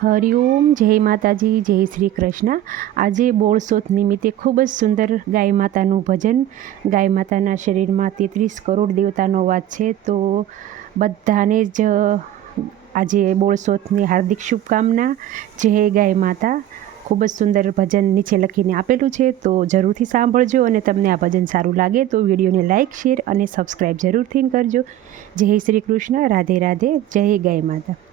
હરિઓમ, જય માતાજી, જય શ્રી કૃષ્ણ। આજે બોળસોત નિમિત્તે ખૂબ જ સુંદર ગાય માતાનું ભજન। ગાય માતાના શરીરમાં 33 કરોડ દેવતાનો વાસ છે, તો બધાને જ આજે બોળસોતની હાર્દિક શુભકામના। જય ગાય માતા। ખૂબ જ સુંદર ભજન નીચે લખીને આપેલું છે, તો જરૂરથી સાંભળજો અને તમને આ ભજન સારું લાગે તો વિડીયોને લાઇક, શેર અને સબસ્ક્રાઈબ જરૂરથી કરજો। જય શ્રી કૃષ્ણ, રાધે રાધે, જય ગાય માતા।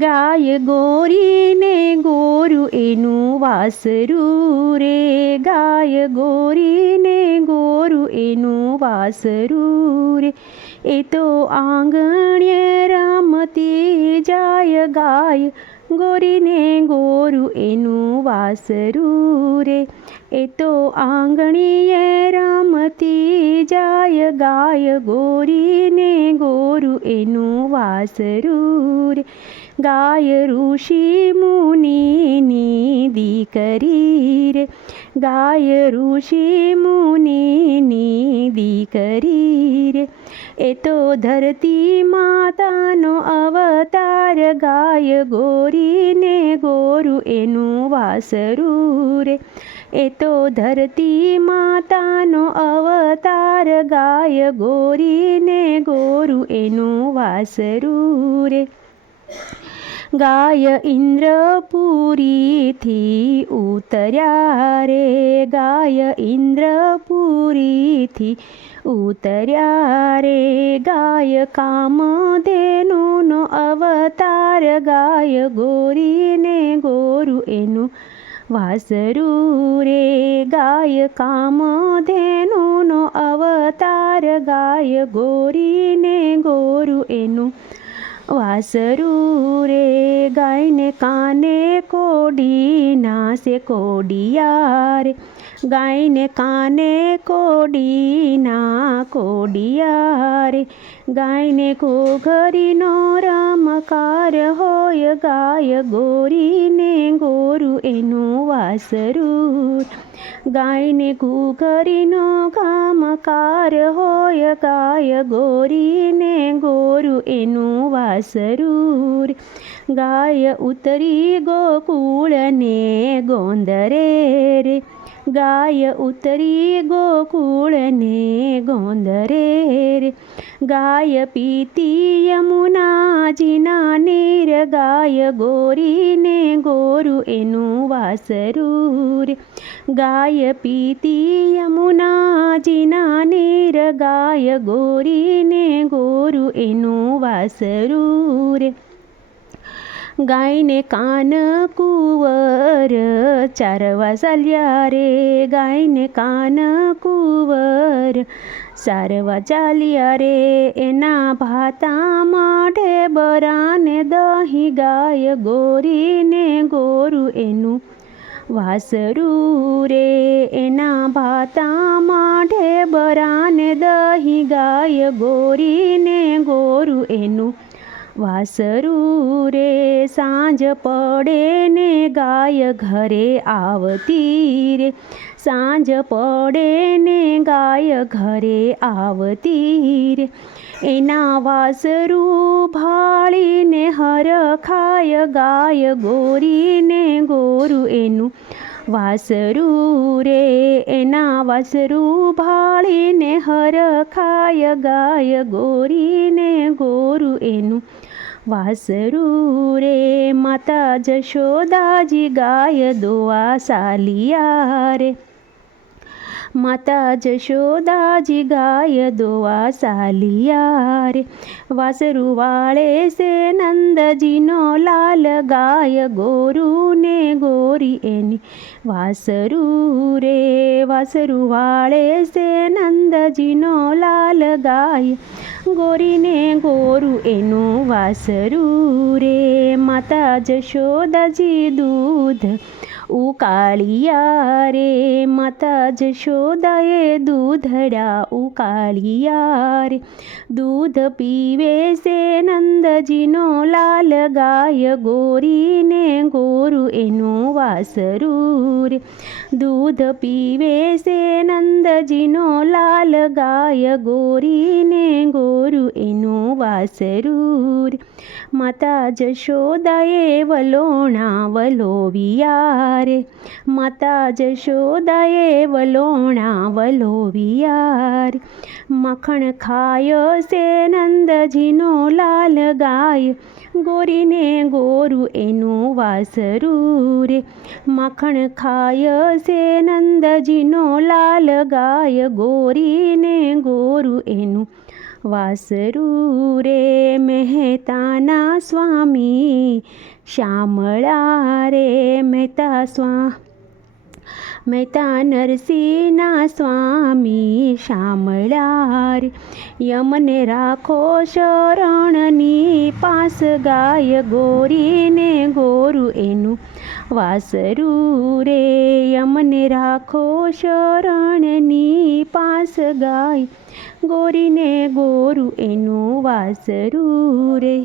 ગાય ગોરી ને ગોરું એનું વાસરું રે, ગાય ગોરી ને ગોરું એનું વાસરું રે, એ તો આંગણે રમતી જાય, ગાય ગોરીને ગોરું એનું વાસરું રે, એ તો આંગણીએ રમતી જાય, ગાય ગોરીને ગોરું એનું વાસરું રે। ગાય ઋષિ મુનિની દીકરી રે, ગાય ઋષિ મુનિની દીકરી રે, એ તો ધરતી માતાનો અવતાર, ગાય ગોરીને ગોરું એનું વાસરું રે, એ તો ધરતી માતાનો અવતાર, ગાય ગોરીને ગોરું એનું વાસરું રે। ગાય ઇન્દ્રપુરીથી ઉતર્યા રે, ગાય ઇન્દ્રપુરીથી ઉતર્યા રે, ગાય કામધેનુનો અવતાર, ગાય ગોરીને ગોરું એનું વાસરું રે, ગાય કામધેનુનો અવતાર, ગાય ગોરીને ગોરું એનું વાસરું રે। ગાયને કાને કોડી નાસે કોડિયા રે, ગાયને કાને કોડી ના કોડિયા રે, ગાયને ઘોઘરીનો રમકાર હોય, ગાય ગોરીને ગોરું એનું વાસરું, ગાયને ઘૂઘરીનો કામકાર હોય, ગાય ગોરીને ગોરું એનું વાસરું। ગાય ઉતરી ગોકુળને ગોંદરે રે, ગાય ઉતરી ગોકુળને ગોંદરે રે, ગાય પીતી યમુનાજીના નીર, ગાય ગોરીને ગોરું એનું વાસરું, ગાય પીતી યમુનાજીના નીર, ગાય ગોરીને ગોરું એનું વાસરું। ગાયને કાન કુંવર ચારવા ચાલ્યા રે, ગાયને કાન કુંવર ચારવા ચાલ્યા રે, એના ભાતા માટે બરાને દહીં, ગાય ગોરીને ગોરું એનું વાસરું રે, એના ભાતા માટે બરાને દહીં, ગાય ગોરીને ગોરું એનું વાસરું રે। સાંજ પડે ને ગાય ઘરે આવતી રે, સાંજ પડે ને ગાય ઘરે આવતી રે, એના વાસરું ભાળીને હરખાય, ગાય ગોરીને ગોરું એનું વાસરું રે, એના વાસરું ભાળીને હરખાય, ગાય ગોરીને ગોરું એનું વાસરું રે। માતા જશોદાજી ગાય દોવા ચાલ્યા રે, માતા જશોદાજી ગાય દોવા ચાલ્યા રે, વાસરું વાળે છે નંદજીનો લાલ, ગાય ગોરું ને ગોરી એની વાસરું રે, વાસરું વાળે છે નંદજીનો લાલ, ગાય ગોરીને ગોરું એનું વાસરું રે। માતા જશોદાજી દૂધ ઉકાળિયા રે માતા જશોદાએ દૂધડા ઉકાળિયા રે દૂધ પીવે છે નંદજીનો લાલ ગાય ગોરીને ગોરું એનું વાસરું રે દૂધ પીવે છે નંદજીનો લાલ ગાય ગોરીને ગોરું એનું વાસરું રે માતા જશોદાએ વલોણા વલોવિયા રે માતા જશોદાએ વલોણા વલોવિયા રે મખણ ખાય છે નંદજીનો લાલ ગાય ગોરીને ગોરું એનું વાસરું રે મખણ ખાય છે નંદજીનો લાલ ગાય ગોરીને ગોરું એનું વાસરું રે મહેતાના સ્વામી શામળા રે મહેતા નરસિંહના સ્વામી શામળા રે યમને રાખો શરણની પાસ ગાય ગોરીને ગોરું એનું વાસરું રે યમને રાખો શરણની પાસ ગાય ગોરીને ગોરું એનું વાસરું રે